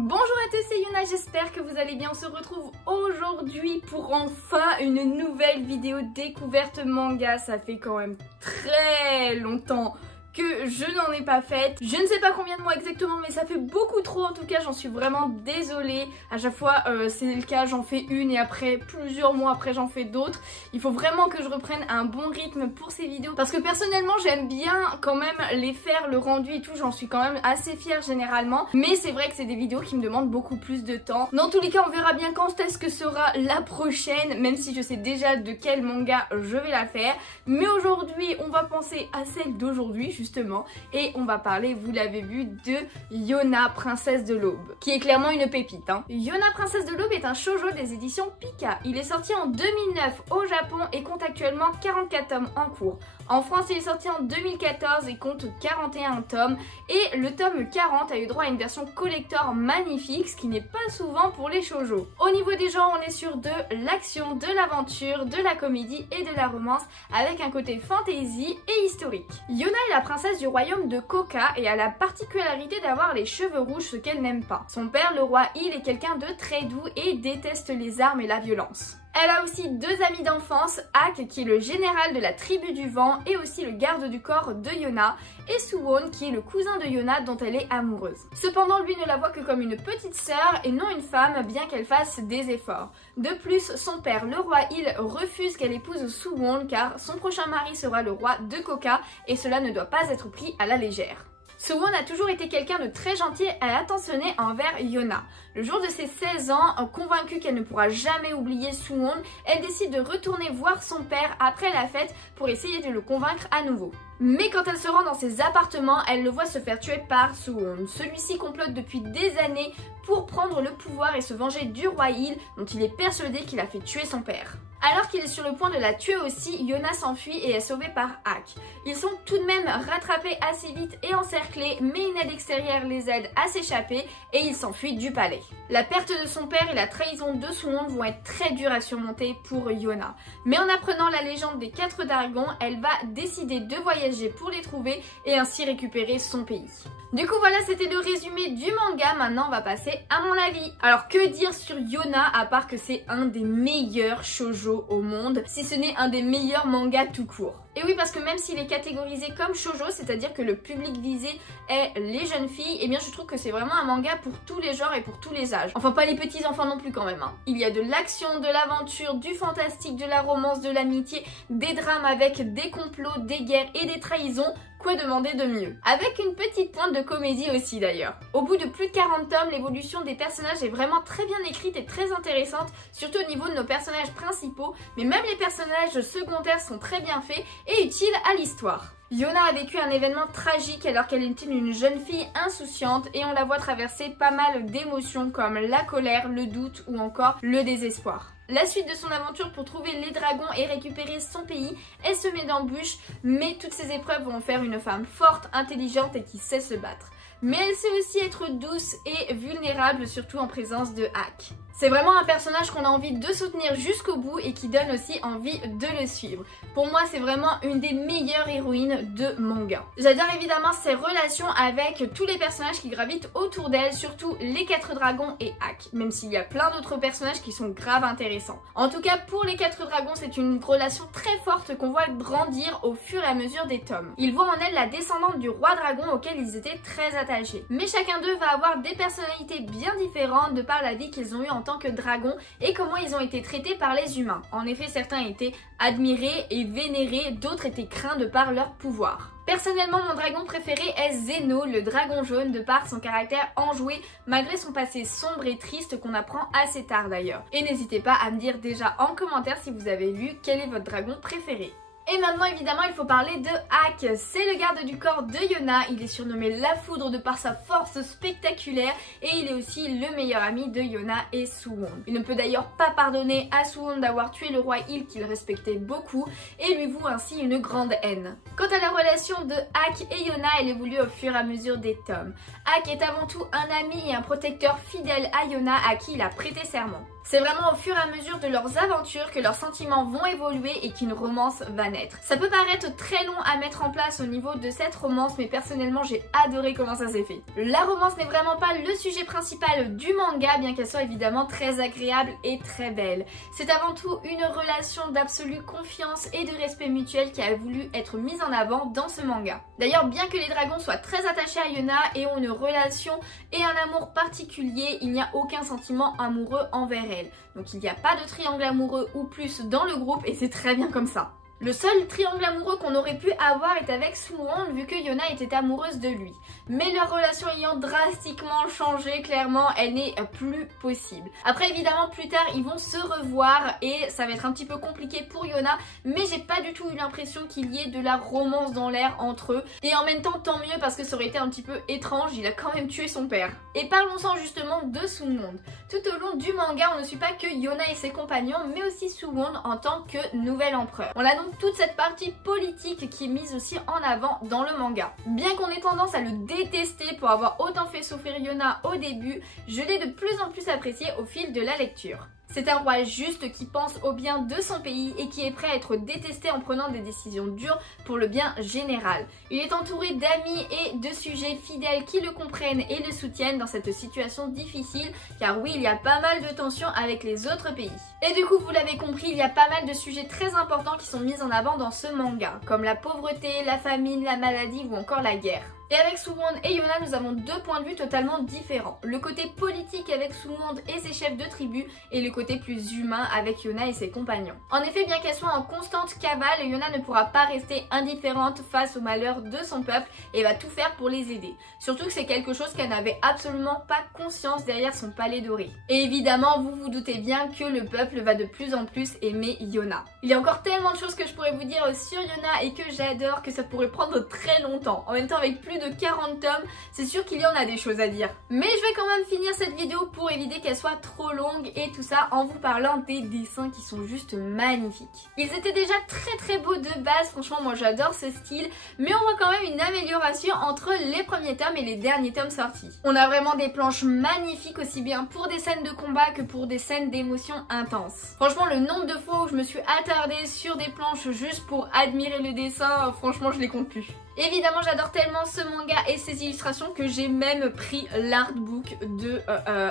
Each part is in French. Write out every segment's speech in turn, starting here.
Bonjour à tous, c'est Yuna, j'espère que vous allez bien. On se retrouve aujourd'hui pour enfin une nouvelle vidéo découverte manga. Ça fait quand même très longtemps que je n'en ai pas faite. Je ne sais pas combien de mois exactement, mais ça fait beaucoup trop en tout cas, j'en suis vraiment désolée. À chaque fois c'est le cas, j'en fais une et après plusieurs mois après j'en fais d'autres. Il faut vraiment que je reprenne un bon rythme pour ces vidéos parce que personnellement j'aime bien quand même les faire, le rendu et tout, j'en suis quand même assez fière généralement. Mais c'est vrai que c'est des vidéos qui me demandent beaucoup plus de temps. Dans tous les cas on verra bien quand est-ce que sera la prochaine, même si je sais déjà de quel manga je vais la faire. Mais aujourd'hui on va penser à celle d'aujourd'hui justement, et on va parler, vous l'avez vu, de Yona, Princesse de l'Aube, qui est clairement une pépite. Yona, Princesse de l'Aube est un shoujo des éditions Pika. Il est sorti en 2009 au Japon et compte actuellement 44 tomes en cours. En France, il est sorti en 2014 et compte 41 tomes. Et le tome 40 a eu droit à une version collector magnifique, ce qui n'est pas souvent pour les shoujo. Au niveau des genres, on est sur de l'action, de l'aventure, de la comédie et de la romance, avec un côté fantasy et historique. Yona est la princesse du royaume de Koka et a la particularité d'avoir les cheveux rouges, ce qu'elle n'aime pas. Son père, le roi Il, est quelqu'un de très doux et déteste les armes et la violence. Elle a aussi deux amis d'enfance, Ak qui est le général de la tribu du vent et aussi le garde du corps de Yona, et Suwon qui est le cousin de Yona dont elle est amoureuse. Cependant lui ne la voit que comme une petite sœur et non une femme, bien qu'elle fasse des efforts. De plus, son père, le roi Il, refuse qu'elle épouse Suwon car son prochain mari sera le roi de Koka et cela ne doit pas être pris à la légère. Suwon a toujours été quelqu'un de très gentil et attentionné envers Yona. Le jour de ses 16 ans, convaincue qu'elle ne pourra jamais oublier Suwon, elle décide de retourner voir son père après la fête pour essayer de le convaincre à nouveau. Mais quand elle se rend dans ses appartements, elle le voit se faire tuer par Suwon. Celui-ci complote depuis des années pour prendre le pouvoir et se venger du roi Il, dont il est persuadé qu'il a fait tuer son père. Alors qu'il est sur le point de la tuer aussi, Yona s'enfuit et est sauvée par Ak. Ils sont tout de même rattrapés assez vite et encerclés, mais une aide extérieure les aide à s'échapper et ils s'enfuient du palais. La perte de son père et la trahison de Suwon vont être très dures à surmonter pour Yona. Mais en apprenant la légende des 4 dragons, elle va décider de voyager pour les trouver et ainsi récupérer son pays. Du coup voilà, c'était le résumé du manga, maintenant on va passer à mon avis. Alors que dire sur Yona à part que c'est un des meilleurs shoujo au monde, si ce n'est un des meilleurs mangas tout court. Et oui, parce que même s'il est catégorisé comme shoujo, c'est-à-dire que le public visé est les jeunes filles, et bien je trouve que c'est vraiment un manga pour tous les genres et pour tous les âges. Enfin pas les petits enfants non plus quand même. Il y a de l'action, de l'aventure, du fantastique, de la romance, de l'amitié, des drames avec des complots, des guerres et des trahisons. Quoi demander de mieux? Avec une petite pointe de comédie aussi d'ailleurs. Au bout de plus de 40 tomes, l'évolution des personnages est vraiment très bien écrite et très intéressante, surtout au niveau de nos personnages principaux, mais même les personnages secondaires sont très bien faits et utiles à l'histoire. Yona a vécu un événement tragique alors qu'elle était une jeune fille insouciante et on la voit traverser pas mal d'émotions comme la colère, le doute ou encore le désespoir. La suite de son aventure pour trouver les dragons et récupérer son pays est semée d'embûches, mais toutes ces épreuves vont faire une femme forte, intelligente et qui sait se battre. Mais elle sait aussi être douce et vulnérable, surtout en présence de Ak. C'est vraiment un personnage qu'on a envie de soutenir jusqu'au bout et qui donne aussi envie de le suivre. Pour moi, c'est vraiment une des meilleures héroïnes de manga. J'adore évidemment ses relations avec tous les personnages qui gravitent autour d'elle, surtout les 4 dragons et Ak, même s'il y a plein d'autres personnages qui sont grave intéressants. En tout cas, pour les 4 dragons, c'est une relation très forte qu'on voit grandir au fur et à mesure des tomes. Ils voient en elle la descendante du roi dragon auquel ils étaient très attachés. Mais chacun d'eux va avoir des personnalités bien différentes de par la vie qu'ils ont eue en tant que dragons et comment ils ont été traités par les humains. En effet, certains étaient admirés et vénérés, d'autres étaient craints de par leur pouvoir. Personnellement, mon dragon préféré est Zeno, le dragon jaune, de par son caractère enjoué, malgré son passé sombre et triste qu'on apprend assez tard d'ailleurs. Et n'hésitez pas à me dire déjà en commentaire si vous avez lu quel est votre dragon préféré. Et maintenant évidemment il faut parler de Ak, c'est le garde du corps de Yona, il est surnommé la foudre de par sa force spectaculaire et il est aussi le meilleur ami de Yona et Suwon. Il ne peut d'ailleurs pas pardonner à Suwon d'avoir tué le roi Il qu'il respectait beaucoup et lui voue ainsi une grande haine. Quant à la relation de Ak et Yona, elle évolue au fur et à mesure des tomes. Ak est avant tout un ami et un protecteur fidèle à Yona à qui il a prêté serment. C'est vraiment au fur et à mesure de leurs aventures que leurs sentiments vont évoluer et qu'une romance va naître. connaître. Ça peut paraître très long à mettre en place au niveau de cette romance, mais personnellement j'ai adoré comment ça s'est fait. La romance n'est vraiment pas le sujet principal du manga, bien qu'elle soit évidemment très agréable et très belle. C'est avant tout une relation d'absolue confiance et de respect mutuel qui a voulu être mise en avant dans ce manga. D'ailleurs, bien que les dragons soient très attachés à Yona et ont une relation et un amour particulier, il n'y a aucun sentiment amoureux envers elle. Donc il n'y a pas de triangle amoureux ou plus dans le groupe et c'est très bien comme ça. Le seul triangle amoureux qu'on aurait pu avoir est avec Suwon vu que Yona était amoureuse de lui. Mais leur relation ayant drastiquement changé, clairement, elle n'est plus possible. Après évidemment plus tard ils vont se revoir et ça va être un petit peu compliqué pour Yona, mais j'ai pas du tout eu l'impression qu'il y ait de la romance dans l'air entre eux. Et en même temps tant mieux parce que ça aurait été un petit peu étrange, il a quand même tué son père. Et parlons-en justement de Suwon. Tout au long du manga on ne suit pas que Yona et ses compagnons, mais aussi Suwon en tant que nouvel empereur. On a donc toute cette partie politique qui est mise aussi en avant dans le manga. Bien qu'on ait tendance à le détester pour avoir autant fait souffrir Yona au début, je l'ai de plus en plus apprécié au fil de la lecture. C'est un roi juste qui pense au bien de son pays et qui est prêt à être détesté en prenant des décisions dures pour le bien général. Il est entouré d'amis et de sujets fidèles qui le comprennent et le soutiennent dans cette situation difficile, car oui, il y a pas mal de tensions avec les autres pays. Et du coup, vous l'avez compris, il y a pas mal de sujets très importants qui sont mis en avant dans ce manga, comme la pauvreté, la famine, la maladie ou encore la guerre. Et avec Suwon et Yona, nous avons deux points de vue totalement différents. Le côté politique avec Suwon et ses chefs de tribu et le côté plus humain avec Yona et ses compagnons. En effet, bien qu'elle soit en constante cavale, Yona ne pourra pas rester indifférente face aux malheurs de son peuple et va tout faire pour les aider. Surtout que c'est quelque chose qu'elle n'avait absolument pas conscience derrière son palais doré. Et évidemment, vous vous doutez bien que le peuple va de plus en plus aimer Yona. Il y a encore tellement de choses que je pourrais vous dire sur Yona et que j'adore que ça pourrait prendre très longtemps. En même temps, avec plus de 40 tomes, c'est sûr qu'il y en a des choses à dire. Mais je vais quand même finir cette vidéo pour éviter qu'elle soit trop longue et tout ça en vous parlant des dessins qui sont juste magnifiques. Ils étaient déjà très beaux de base, franchement moi j'adore ce style, mais on voit quand même une amélioration entre les premiers tomes et les derniers tomes sortis. On a vraiment des planches magnifiques aussi bien pour des scènes de combat que pour des scènes d'émotion intenses. Franchement le nombre de fois où je me suis attardée sur des planches juste pour admirer le dessin, franchement je les compte plus. Évidemment j'adore tellement ce manga et ses illustrations que j'ai même pris l'artbook de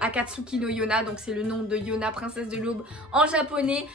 Akatsuki no Yona, donc c'est le nom de Yona, princesse de l'aube en japonais.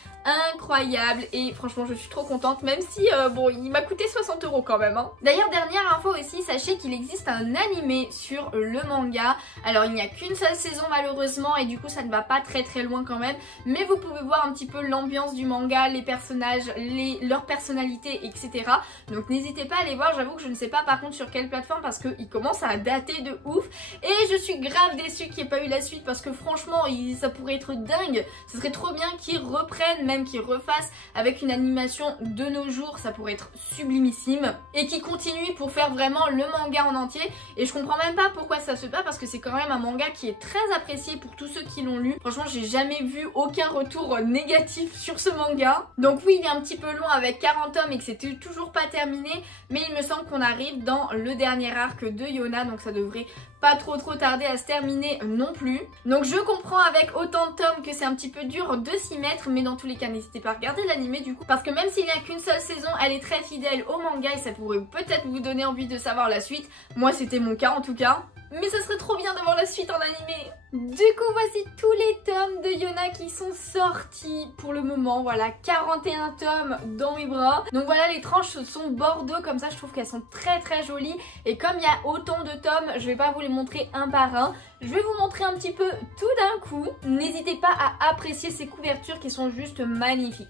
Incroyable et franchement je suis trop contente, même si bon il m'a coûté 60 € quand même hein. D'ailleurs dernière info aussi, sachez qu'il existe un animé sur le manga. Alors il n'y a qu'une seule saison malheureusement et du coup ça ne va pas très loin quand même, mais vous pouvez voir un petit peu l'ambiance du manga, les personnages, leur personnalité etc. Donc n'hésitez pas à aller voir, j'avoue que je ne sais pas par contre sur quelle plateforme parce qu'il commence à dater de ouf et je suis grave déçue qu'il n'y ait pas eu la suite parce que franchement ça pourrait être dingue, ce serait trop bien qu'ils reprennent, même qu'ils refassent avec une animation de nos jours, ça pourrait être sublimissime et qu'ils continuent pour faire vraiment le manga en entier. Et je comprends même pas pourquoi ça se passe parce que c'est quand même un manga qui est très apprécié pour tous ceux qui l'ont lu. Franchement j'ai jamais vu aucun retour négatif sur ce manga. Donc oui il est un petit peu long avec 40 tomes et que c'était toujours pas terminé, mais il me semble qu'on arrive dans le dernier arc de Yona, donc ça devrait pas trop tarder à se terminer non plus. Donc je comprends avec autant de tomes que c'est un petit peu dur de s'y mettre, mais dans tous les cas n'hésitez pas à regarder l'animé du coup, parce que même s'il n'y a qu'une seule saison, elle est très fidèle au manga et ça pourrait peut-être vous donner envie de savoir la suite. Moi c'était mon cas en tout cas. Mais ça serait trop bien d'avoir la suite en animé. Du coup voici tous les tomes de Yona qui sont sortis pour le moment. Voilà 41 tomes dans mes bras. Donc voilà les tranches sont bordeaux comme ça, je trouve qu'elles sont très jolies. Et comme il y a autant de tomes, je vais pas vous les montrer un par un. Je vais vous montrer un petit peu tout d'un coup. N'hésitez pas à apprécier ces couvertures qui sont juste magnifiques.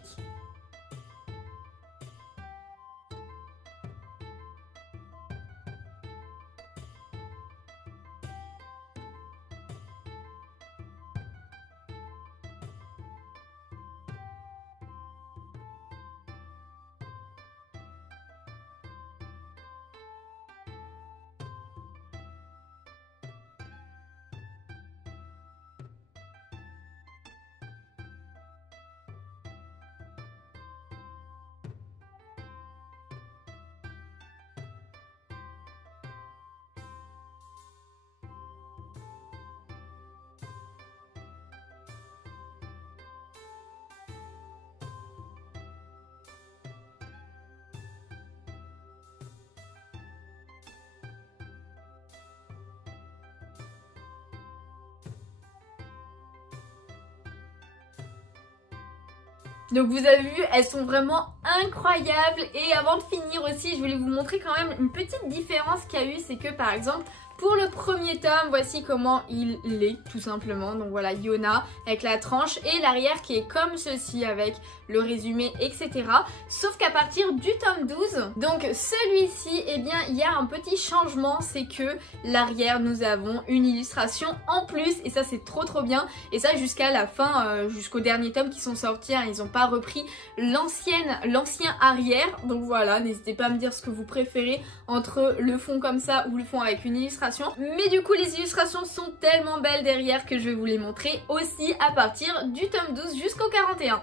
Donc vous avez vu, elles sont vraiment incroyables. Et avant de finir aussi, je voulais vous montrer quand même une petite différence qu'il y a eu. C'est que par exemple, pour le premier tome, voici comment il est tout simplement. Donc voilà, Yona avec la tranche et l'arrière qui est comme ceci avec le résumé, etc. Sauf qu'à partir du tome 12, donc celui-ci, eh bien il y a un petit changement, c'est que l'arrière nous avons une illustration en plus et ça c'est trop bien. Et ça jusqu'à la fin, jusqu'au dernier tome qui sont sortis, hein, ils n'ont pas repris l'ancien arrière. Donc voilà, n'hésitez pas à me dire ce que vous préférez entre le fond comme ça ou le fond avec une illustration. Mais du coup les illustrations sont tellement belles derrière que je vais vous les montrer aussi à partir du tome 12 jusqu'au 41.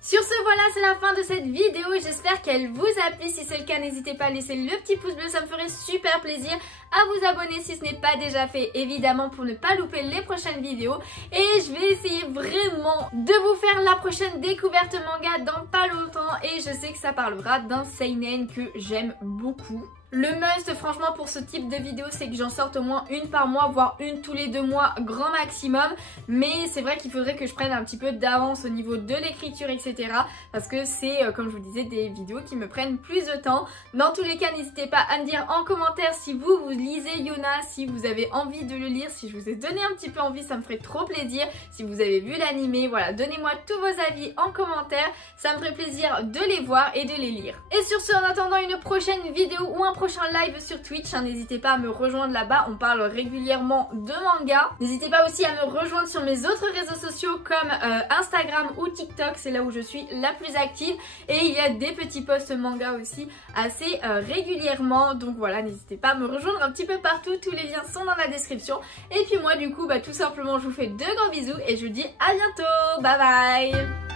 Sur ce, voilà, c'est la fin de cette vidéo. J'espère qu'elle vous a plu. Si c'est le cas, n'hésitez pas à laisser le petit pouce bleu. Ça me ferait super plaisir. À vous abonner si ce n'est pas déjà fait, évidemment, pour ne pas louper les prochaines vidéos. Et je vais essayer vraiment de vous faire la prochaine découverte manga dans pas longtemps. Et je sais que ça parlera d'un seinen que j'aime beaucoup. Le must franchement pour ce type de vidéo, c'est que j'en sorte au moins une par mois, voire une tous les 2 mois grand maximum. Mais c'est vrai qu'il faudrait que je prenne un petit peu d'avance au niveau de l'écriture, etc. Parce que c'est, comme je vous disais, des vidéos qui me prennent plus de temps. Dans tous les cas, n'hésitez pas à me dire en commentaire si vous lisez Yona, si vous avez envie de le lire, si je vous ai donné un petit peu envie, ça me ferait trop plaisir. Si vous avez vu l'animé, voilà, donnez-moi tous vos avis en commentaire. Ça me ferait plaisir de les voir et de les lire. Et sur ce, en attendant une prochaine vidéo ou un prochain live sur Twitch, hein, n'hésitez pas à me rejoindre là-bas, on parle régulièrement de manga. N'hésitez pas aussi à me rejoindre sur mes autres réseaux sociaux comme Instagram ou TikTok, c'est là où je suis la plus active. Et il y a des petits posts manga aussi assez régulièrement, donc voilà, n'hésitez pas à me rejoindre un petit peu partout, tous les liens sont dans la description. Et puis moi du coup, tout simplement je vous fais de gros bisous et je vous dis à bientôt, bye bye.